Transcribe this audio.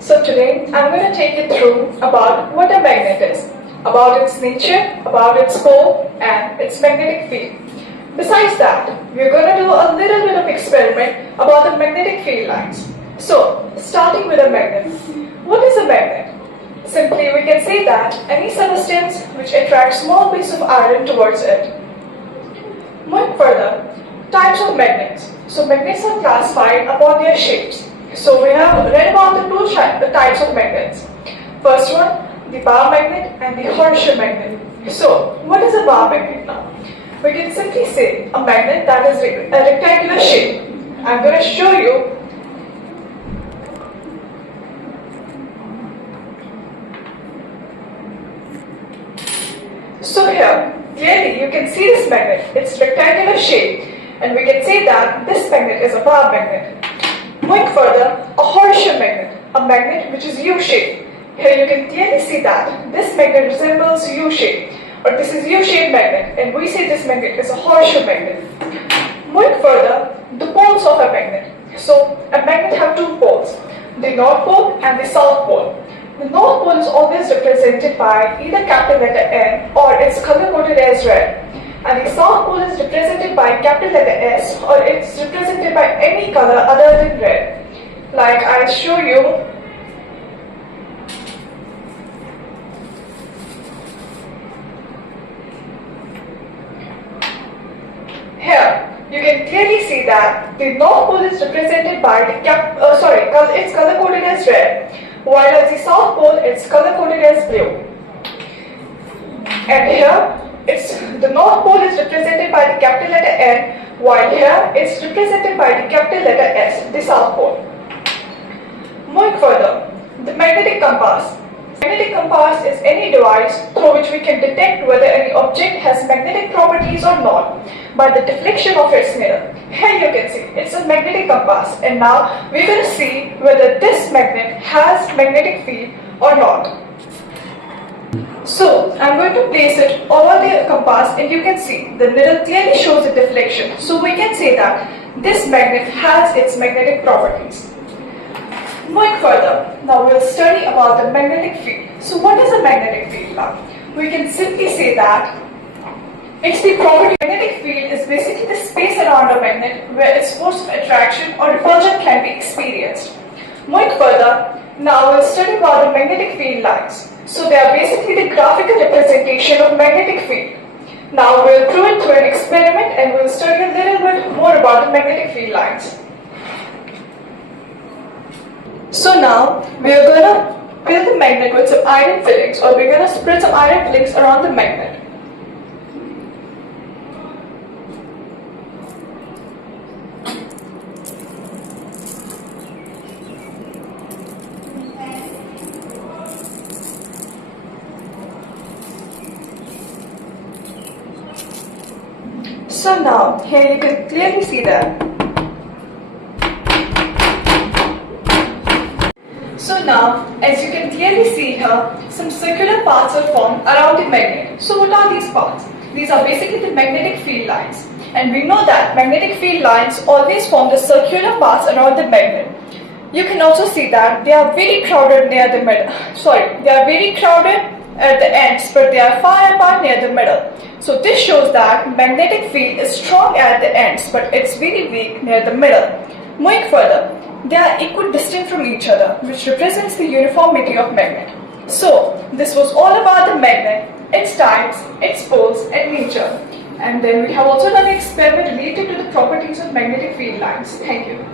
So today I'm going to take you through about what a magnet is, about its nature, about its pole and its magnetic field. Besides that, we're going to do a little bit of experiment about the magnetic field lines. So, starting with a magnet. What is a magnet? Simply we can say that any substance which attracts small piece of iron towards it. Moving further, types of magnets. So magnets are classified upon their shapes. So we have read about the two types of magnets. First one, the bar magnet and the horseshoe magnet. So what is a bar magnet now? We can simply say a magnet that is a rectangular shape. I'm going to show you. So here, clearly you can see this magnet. It's rectangular shape and we can say that this magnet is a bar magnet. Moving further, a horseshoe magnet, a magnet which is U-shaped. Here you can clearly see that this magnet resembles U-shape, or this is U-shaped magnet, and we say this magnet is a horseshoe magnet. Moving further, the poles of a magnet. So a magnet have two poles, the north pole and the south pole. The north pole is always represented by either capital letter N or it's color coded as red. And the south pole is represented by capital letter S or it's represented by any color other than red. Like I'll show you. Here, you can clearly see that the north pole is represented by the it's color coded as red, while as the south pole it's color coded as blue. And here, the north pole is represented by the capital letter N, while here it's represented by the capital letter S, the south pole. Moving further, the magnetic compass. Magnetic compass is any device through which we can detect whether any object has magnetic properties or not by the deflection of its needle. Here you can see it's a magnetic compass, and now we're going to see whether this magnet has magnetic field or not. So I'm going to place it over the compass and you can see the needle clearly shows the deflection. So we can say that this magnet has its magnetic properties. Moving further, now we'll study about the magnetic field. So what is a magnetic field now? We can simply say that it's the property. Magnetic field is basically the space around a magnet where its force of attraction or repulsion can be experienced. Moving further, now we'll study about the magnetic field lines. So they are basically the graphical representation of magnetic field. Now we'll prove it through an experiment and we'll study a little bit more about the magnetic field lines. So now we are going to fill the magnet with some iron fillings, or we're going to spread some iron fillings around the magnet. So now here you can clearly see that. So now, as you can clearly see here, some circular parts are formed around the magnet. So what are these parts? These are basically the magnetic field lines. And we know that magnetic field lines always form the circular parts around the magnet. You can also see that they are very crowded near the middle. They are very crowded at the ends, but they are far apart near the middle. So this shows that magnetic field is strong at the ends, but it's very weak near the middle. Moving further, they are equidistant from each other, which represents the uniformity of magnet. So, this was all about the magnet, its types, its poles and nature. And then we have also done an experiment related to the properties of magnetic field lines. Thank you.